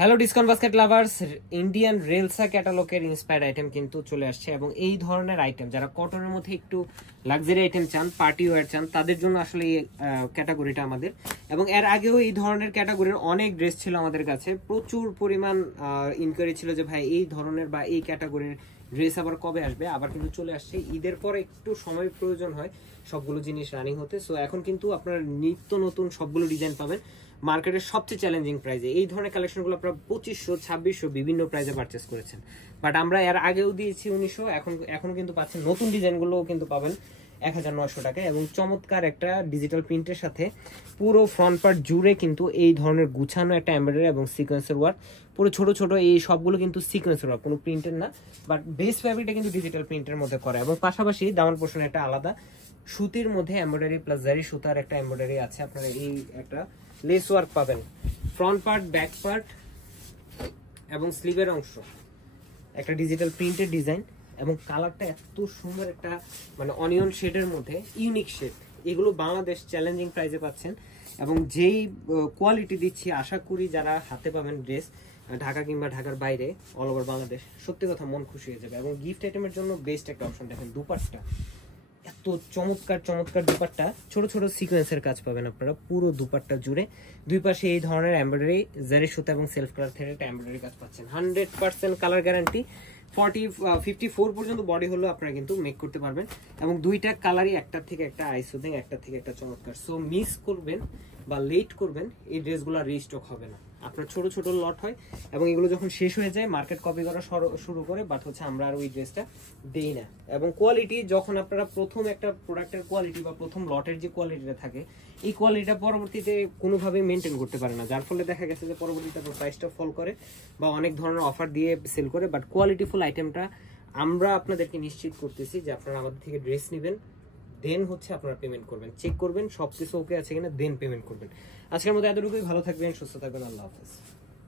Hello discount basket lovers, Indian রেলসা ক্যাটালগের inspired item কিন্তু চলে আসছে এবং এই ধরনের আইটেম যারা কটনের মধ্যে একটু লাক্সারি আইটেম চান, পার্টি ওয়্যার চান, তাদের জন্য আসলে এই ক্যাটাগরিটা আমাদের। এবং এর আগেও এই ধরনের ক্যাটাগরির অনেক ড্রেস ছিল আমাদের কাছে, প্রচুর পরিমাণ ইনকোয়ারি ছিল যে ভাই এই ধরনের বা এই ক্যাটাগরির ড্রেস আবার কবে আসবে। আবার কিন্তু চলে আসছে, ঈদের পরে একটু সময় প্রয়োজন হয় সবগুলো জিনিস রানিং হতে। সো এখন কিন্তু আপনারা নিত্য নতুন সবগুলো ডিজাইন পাবেন মার্কেটের সবচেয়ে চ্যালেঞ্জিং প্রাইসে। এই ধরনের কালেকশনগুলো আপনারা 2500, 2600 বিভিন্ন প্রাইসে পারচেস করেছেন, বাট আমরা এর আগেও দিয়েছি 1900। এখন কিন্তু পাচ্ছেন নতুন ডিজাইনগুলোও কিন্তু পাবেন 1900 টাকায় এবং চমৎকার একটা ডিজিটাল প্রিন্টের সাথে পুরো ফ্রন্ট পার্ট জুড়ে কিন্তু এই ধরনের গুছানো একটা এমব্রয়ডারি এবং সিকোয়েন্সের ওয়ার্ক। পুরো ছোট ছোট এই সবগুলো কিন্তু সিকোয়েন্সের ওয়ার্ক, কোনো প্রিন্টের না, বাট বেস ফ্যাব্রিকটা কিন্তু ডিজিটাল প্রিন্টের মধ্যে করা। এবং পাশাপাশি দামান পোর্শন একটা আলাদা সুতির মধ্যে এমব্রয়ডারি প্লাস জারি সুতার একটা এমব্রয়ডারি আছে। আপনারা এই একটা লেস ওয়ার্ক পাবেন ফ্রন্ট পার্ট, ব্যাক পার্ট এবং স্লিভের অংশ, একটা ডিজিটাল প্রিন্টের ডিজাইন এবং কালারটা এত সুন্দর একটা মানে অনিয়ন শেডের মধ্যে ইউনিক শেড। এগুলো বাংলাদেশ চ্যালেঞ্জিং প্রাইসে পাচ্ছেন এবং যেই কোয়ালিটি দিচ্ছি আশা করি যারা হাতে পাবেন ড্রেস ঢাকা কিংবা ঢাকার বাইরে অল ওভার বাংলাদেশ, সত্যি কথা মন খুশি হয়ে যাবে। এবং গিফট আইটেমের জন্য বেস্ট একটা অপশন। দেখেন দুপাট্টা, এত চমৎকার চমৎকার দুপাট্টা, ছোট ছোট সিকোয়েন্সের কাজ পাবেন আপনারা পুরো দুপাট্টা জুড়ে। দুই পাশে এই ধরনের এমব্রয়ডারি জারি সুতা এবং সেলফ কালার থ্রেডের এমব্রয়ডারি কাজ পাচ্ছেন। 100% কালার গ্যারান্টি। 54 পর্যন্ত বডি হলো আপনারা কিন্তু মেক করতে পারবেন এবং দুইটা কালারই একটার থেকে একটা আইসোদিং, একটার থেকে একটা চমৎকার। সো মিস করবেন বা লেট করবেন এই ড্রেসগুলো রিস্টক হবে না। আপনার ছোট ছোট লট হয় এবং এগুলো যখন শেষ হয়ে যায় মার্কেট কপি করা শুরু করে, বাট হচ্ছে আমরা আর ওই ড্রেসটা দেই না। এবং কোয়ালিটি যখন আপনারা প্রথম একটা প্রোডাক্টের কোয়ালিটি বা প্রথম লটের যে কোয়ালিটিটা থাকে এই কোয়ালিটিটা পরবর্তীতে কোনোভাবেই মেনটেন করতে পারে না, যার ফলে দেখা গেছে যে পরবর্তীতে প্রাইসটা ফল করে বা অনেক ধরনের অফার দিয়ে সেল করে। বাট কোয়ালিটিফুল আইটেমটা আমরা আপনাদেরকে নিশ্চিত করতেছি যে আপনারা আমাদের থেকে ড্রেস নেবেন, দেন হচ্ছে আপনারা পেমেন্ট করবেন, চেক করবেন সবকিছু ওকে আছে কিনা, দেন পেমেন্ট করবেন। আজকের মতো এতটুকুই। ভালো থাকবেন, সুস্থ থাকবেন, আল্লাহ হাফেজ।